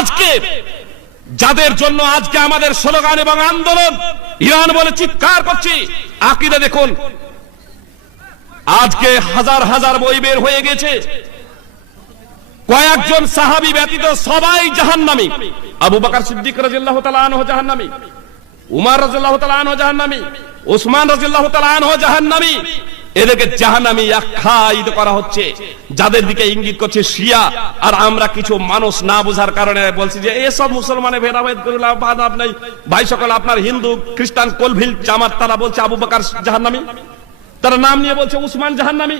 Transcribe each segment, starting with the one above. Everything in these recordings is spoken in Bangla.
আজকে যাদের জন্য আজকে আমাদের স্লোগান এবং আন্দোলন, ইরান বলে চিৎকার করছি, আকীদা দেখুন, আজকে হাজার হাজার বই বের হয়ে গেছে, কয়েকজন সাহাবী ব্যতীত সবাই জাহান্নামী। আবু বকর সিদ্দিক রাদিয়াল্লাহু তাআলা আনহু জাহান্নামী, উমর রাদিয়াল্লাহু তাআলা আনহু জাহান্নামী, উসমান রাদিয়াল্লাহু তাআলা আনহু জাহান্নামী। এদেরকে জাহান্নামী আখ্যায়িত করা হচ্ছে, যাদের দিকে ইঙ্গিত করছে শিয়া। আর আমরা কিছু মানুষ না বোঝার কারণে বলছি যে এসব মুসলমানের ভেদাভেদ করে লাভ নাই। ভাই সকল, আপনার হিন্দু খ্রিস্টান কোলভিল জামাত তারা বলছে আবু বকর জাহান্নামী, তারা নাম নিয়ে বলছে উসমান জাহান্নামী,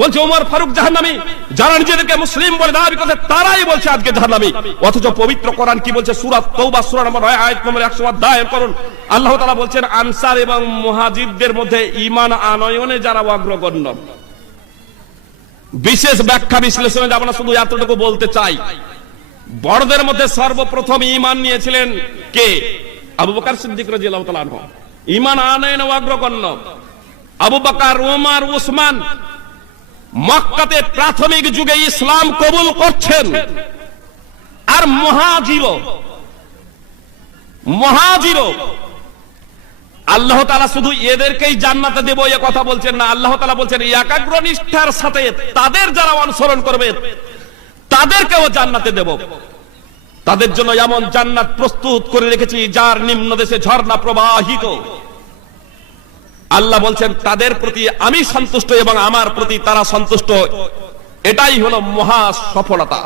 বলছে ওমর ফারুক জাহান্নামী। যারা নিজেদেরকে মুসলিম বলে দাবি করছে তারাই বলছে আজকে জাহান্নামী। অথচ পবিত্র কোরআন কি বলছে? সূরা তাওবা সূরা নম্বর 9 আয়াত নম্বর 100 অধ্যায় করুন, আল্লাহ তাআলা বলছেন আনসার এবং মুহাজিরদের মধ্যে ঈমান আনয়নে যারা অগ্রগণ্য। বিশেষ ব্যাখ্যা বিশ্লেষণে যাব না, শুধু এতটুকু বলতে চাই, বড়দের মধ্যে সর্বপ্রথম ঈমান নিয়েছিলেন কে? আবু বকর সিদ্দিক রাদিয়াল্লাহু তাআলা আনহু। ঈমান আনয়নে অগ্রগণ্য আবু বকর, ওমর, উসমান মক্কাতে প্রাথমিক যুগে ইসলাম কবুল করছেন। আর মুহাজিরও আল্লাহ তাআলা শুধু এদেরকেই জান্নাতে দেব এ কথা বলছেন না, আল্লাহ তাআলা বলছেন একাগ্র নিষ্ঠার সাথে তাদের যারা অনুসরণ করবে তাদেরকেও জান্নাতে দেব। তাদের জন্য এমন জান্নাত প্রস্তুত করে রেখেছি যার নিম্ন দেশে ঝর্ণা প্রবাহিত। আল্লাহ বলছেন তাদের প্রতি আমি সন্তুষ্ট এবং আমার প্রতি তারা সন্তুষ্ট, এটাই হলো মহা সফলতা।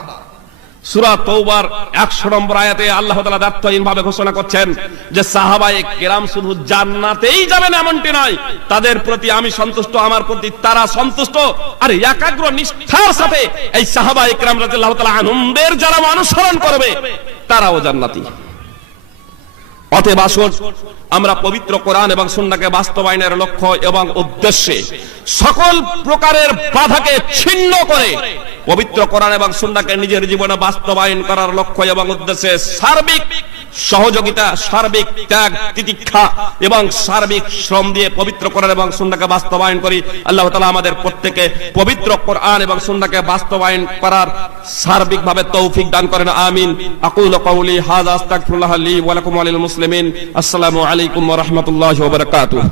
সূরা তাওবার 100 নম্বর আয়াতে আল্লাহ তাআলা দায়িত্বহীন ভাবে ঘোষণা করছেন যে সাহাবায়ে কেরাম শুধু জান্নাতেই যাবেন এমনটি নয়, তাদের প্রতি আমি সন্তুষ্ট, আমার প্রতি তারা সন্তুষ্ট। আর একাগ্র নিষ্ঠার সাথে এই সাহাবায়ে কেরাম রাদিয়াল্লাহু তাআলা আনহুদের যারা অনুসরণ করবে তারাও জান্নাতি। অতএব আসুন আমরা পবিত্র কোরআন এবং সুন্নাহকে বাস্তবায়নের লক্ষ্য এবং উদ্দেশ্যে সকল প্রকারের বাধাকে ছিন্ন করে পবিত্র কোরআন এবং সুন্নাহকে নিজের জীবনে বাস্তবায়ন করার লক্ষ্য এবং উদ্দেশ্যে সার্বিক সহযোগিতা, সার্বিক ত্যাগ তিতিক্ষা এবং সার্বিক শ্রম দিয়ে পবিত্র কোরআন এবং সুন্নাহকে বাস্তবায়ন করি। আল্লাহ তাআলা আমাদের প্রত্যেককে পবিত্র কোরআন এবং সুন্নাহকে বাস্তবায়ন করার সার্বিকভাবে তৌফিক দান করেন, আমিন। আকুলু কাওলি হাযা আস্তাগফিরুল্লাহ লি ওয়া লাকুম ওয়া লিল মুসলিমিন। আসসালামু আলাইকুম ওয়া রাহমাতুল্লাহি ওয়া বারাকাতুহু।